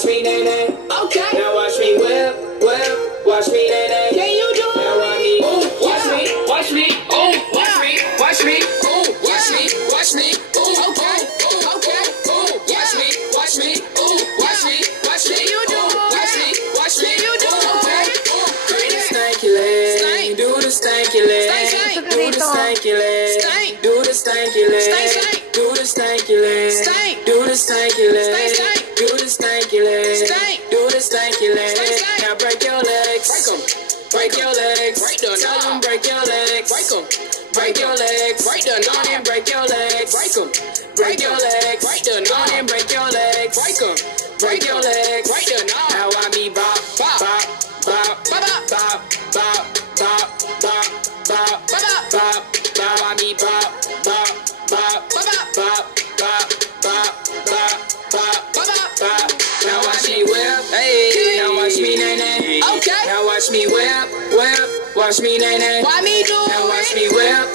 watch me, nay, nay. Okay. Now watch me whip, whip. Watch me, nay, nay. Can you do it? Now watch me, ooh, watch Yeah. me, watch me, ooh, watch Yeah. me, watch me, ooh, watch Yeah. me, watch me, ooh, Okay. ooh, Okay. ooh, watch me, watch me, ooh, watch me, watch me, Can you do ooh, it? watch me, watch me, Can you do ooh, it? okay, ooh, do the stanky Stank. leg, do the stanky leg, Stank. do the stanky leg, Stank. do the stanky leg, Stank. do the stanky leg, Stank. do the stanky leg, Stank. do the stanky leg, Stank. do the stanky leg. Stank. Now break your legs, Break 'em. break your legs, Break the tell knob. them break your legs, Break 'em. break your legs, Break the knob. and break your legs, Break 'em. break your legs, Break the knob. and break your legs, Break 'em. break your legs, Break the knob. now I me bop, Bop. bop, bop, Bop, bop, bop. bop, bop, bop, bop, Bop, bop. bop, bop, I me bop, bop, bop, Bop, bop. bop, bop, bop, bop, bop, Bop, bop. bop. Now watch me whip, hey. Now watch me nay nay. Okay. Now watch me whip, whip. Watch me nay nay. Why me do Now watch it? me whip,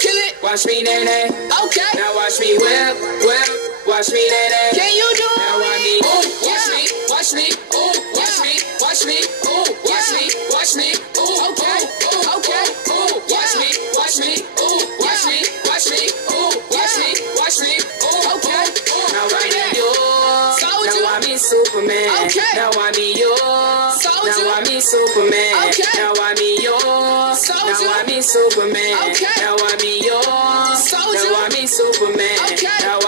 Kill it. watch me nay nay. Okay. Now watch me whip, whip. Watch me nay nay. Can you do Now watch me, it? ooh, watch Yeah. me, watch me, ooh, watch me, watch me, ooh, watch me, watch me, ooh, Okay. ooh, Okay. ooh, watch Yeah. me, watch me, ooh, watch Yeah. me, watch me, ooh, watch me, watch me, ooh, Okay. Now Right I there. me yours. Soldier. Now I me Superman. Okay. Now I me yours. Soldier. Now I me Superman. Okay. Now I me yours. Soldier. Now I me Superman. Okay. Now I me yours. Soldier. Now I me Superman. Okay. Now